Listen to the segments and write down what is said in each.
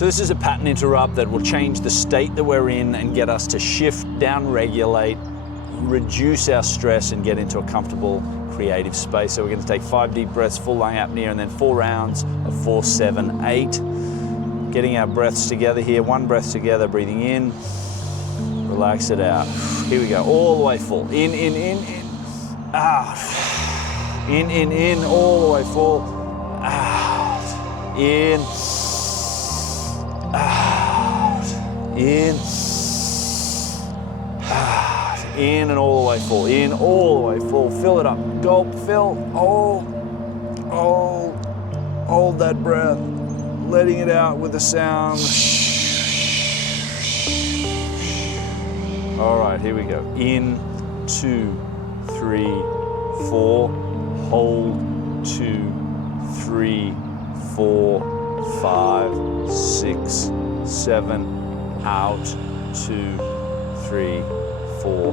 So this is a pattern interrupt that will change the state that we're in and get us to shift, down-regulate, reduce our stress and get into a comfortable, creative space. So we're going to take 5 deep breaths, full lung apnea, and then 4 rounds of 4, 7, 8. Getting our breaths together here. 1 breath together, breathing in. Relax it out. Here we go, all the way full. In. Out. In, all the way full. Out. In. Out. In. Out. In and all the way full. In, all the way full. Fill it up. Gulp, fill. Hold that breath. Letting it out with a sound. All right, here we go. In, 2, 3, 4. Hold, 2, 3, 4, 5, 6, 7. Out, 2, 3, 4,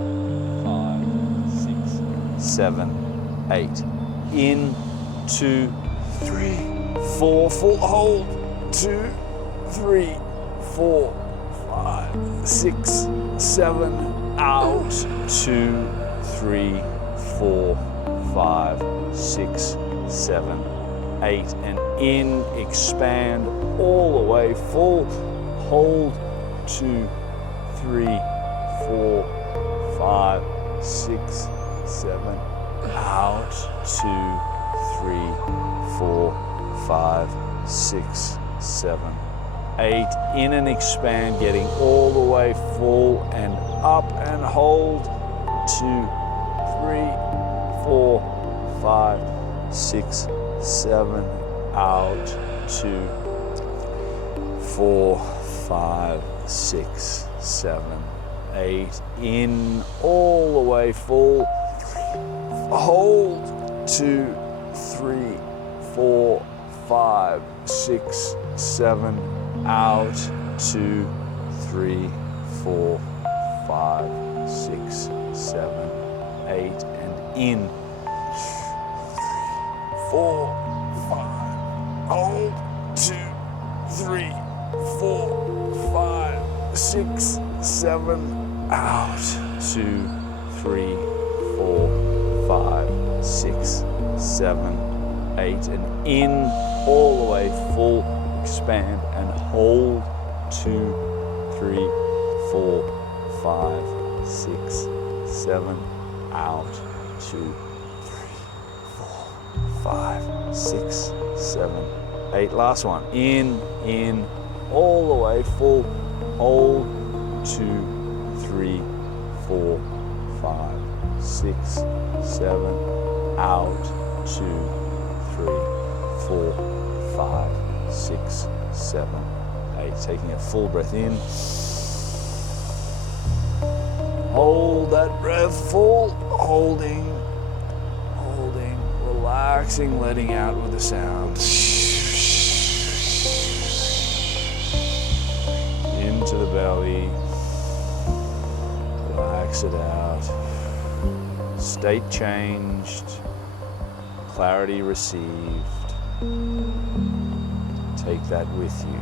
5, 6, 7, 8. In, 2, 3, 4. Full hold. 2, 3, 4, 5, 6, 7. Out. 2, 3, 4, 5, 6, 7, 8. And in, expand all the way full. Hold. 2, 3, 4, 5, 6, 7. Out. 2, 3, 4, 5, 6, 7, 8. In and expand, getting all the way full and up and hold. 2, 3, 4, 5, 6, 7. Out. 2, 4, 5, 6, 7, 8. In all the way full. Hold. 2, 3, 4, 5, 6, 7. Out. 2, 3, 4, 5, 6, 7, 8. And in. 4, 5. Hold. 2, 3, 4, 5, 6, 7. Out. 2, 3, 4, 5, 6, 7, 8. And in all the way full. Expand and hold. 2, 3, 4, 5, 6, 7. Out. 2, 3, 4, 5, 6, 7, 8. Last one. In, all the way full. Hold. 2, 3, 4, 5, 6, 7. Out. 2, 3, 4, 5, 6, 7, 8. Taking a full breath in. Hold that breath full. Holding. Relaxing, letting out with a sound. Into the belly. Relax it out. State changed. Clarity received. Take that with you.